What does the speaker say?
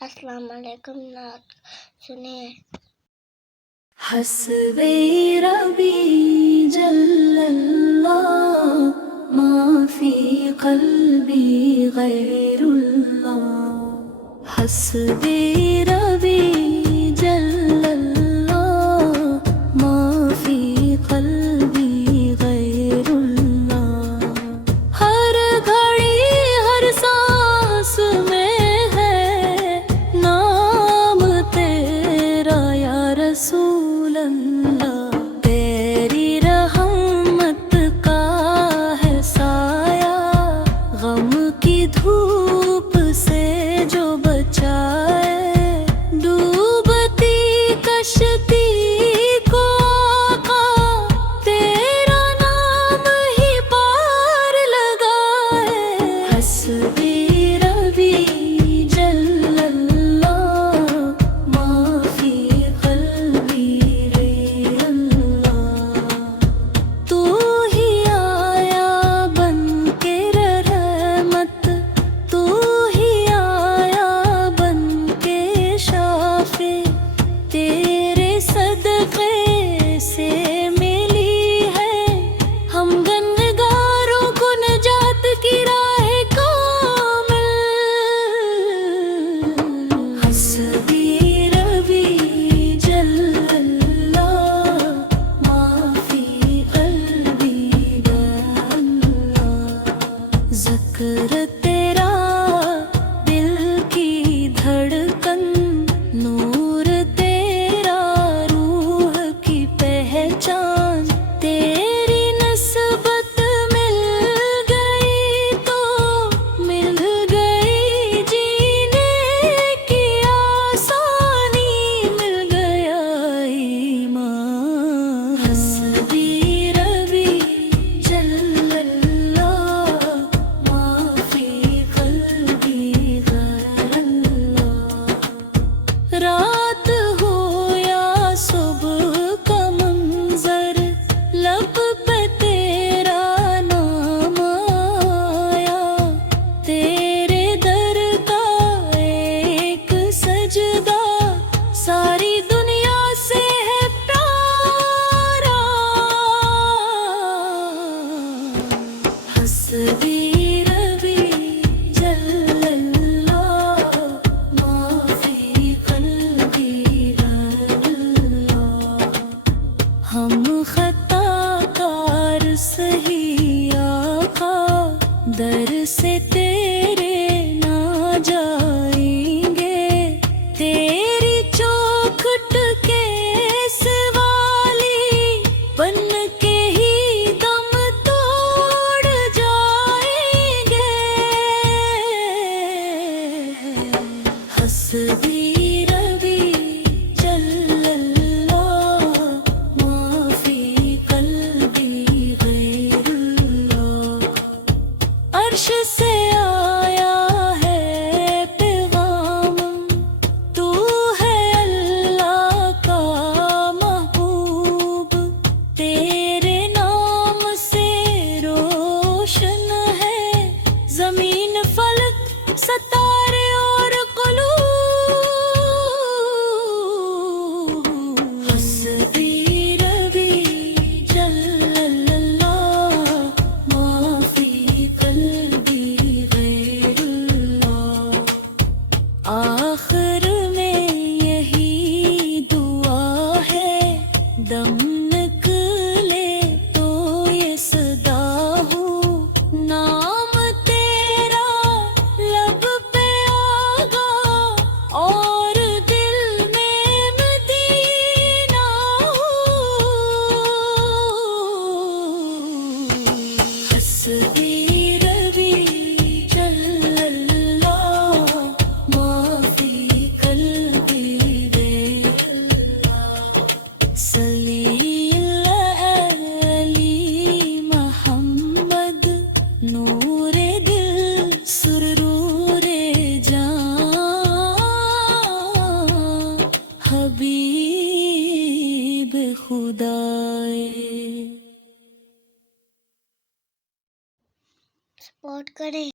السلام علیکم، نعت سنیے۔ حسبی ربی جل اللہ ما فی قلبی غیر اللہ، حسبی ربی جل اللہ ما فی قلبی غیر اللہ، ہر گھڑی ہر سانس میں ہے نام تیرا یا رسول اللہ، تیری رحمت کا ہے سایہ، غم کی دھوپ سے جو بچائے، ڈوبتی کشتی کو آقا تیرا نام ہی پار لگائے، حسبی ربی جل اللہ ما فی قلبی غیر اللہ، تو ہی آیا بن کے رحمت، تو ہی آیا بن کے شافع، تیرے صدقے سے ملی ہے ہم گنہگاروں کو نجات کی راہ کامل، حسبی ربی جل اللہ ما فی قلبی غیر اللہ، ذکر تیرا دل کی دھڑکن، نور تیرا روح کی پہچان، تیری نسبت مل گئی تو مل گئی جینے کی آسانی، مل گیا ایمان، حسبی ربی جل اللہ ما فی قلبی غیر اللہ، رات ہو یا صبح کا منظر، لب پہ تیرا نام آیا، تیرے در کا ایک سجدہ ساری دنیا سے ہے پیارا، حسبی ربی جل اللہ ما فی قلبی غیر اللہ، ہم خطا کار سہی آقا در سے تیرے نہ جائیں گے، تیری چوکھٹ کے سوالی بن کے ہی دم توڑ جائیں گے، حسبی ربی جل اللہ ما فی قلبی غیر اللہ، عرش سے آیا ہے پیغام، تو ہے اللہ کا محبوب، تیرے نام سے روشن ہے زمین فلک ستارے اور قلوب، حسبی ربی جل اللہ ما فی قلبی غیر اللہ، آخر میں یہی دعا ہے دم نکلے تو یہ صدا ہو، نام تیرا لب پہ آگا اور دل میں مدینہ ہو، حسبی ربی جل اللہ ما فی قلبی غیر اللہ، صلی اللہ علی محمد، نور دل سرور جان، حبیب خدائے، سپورٹ کریں۔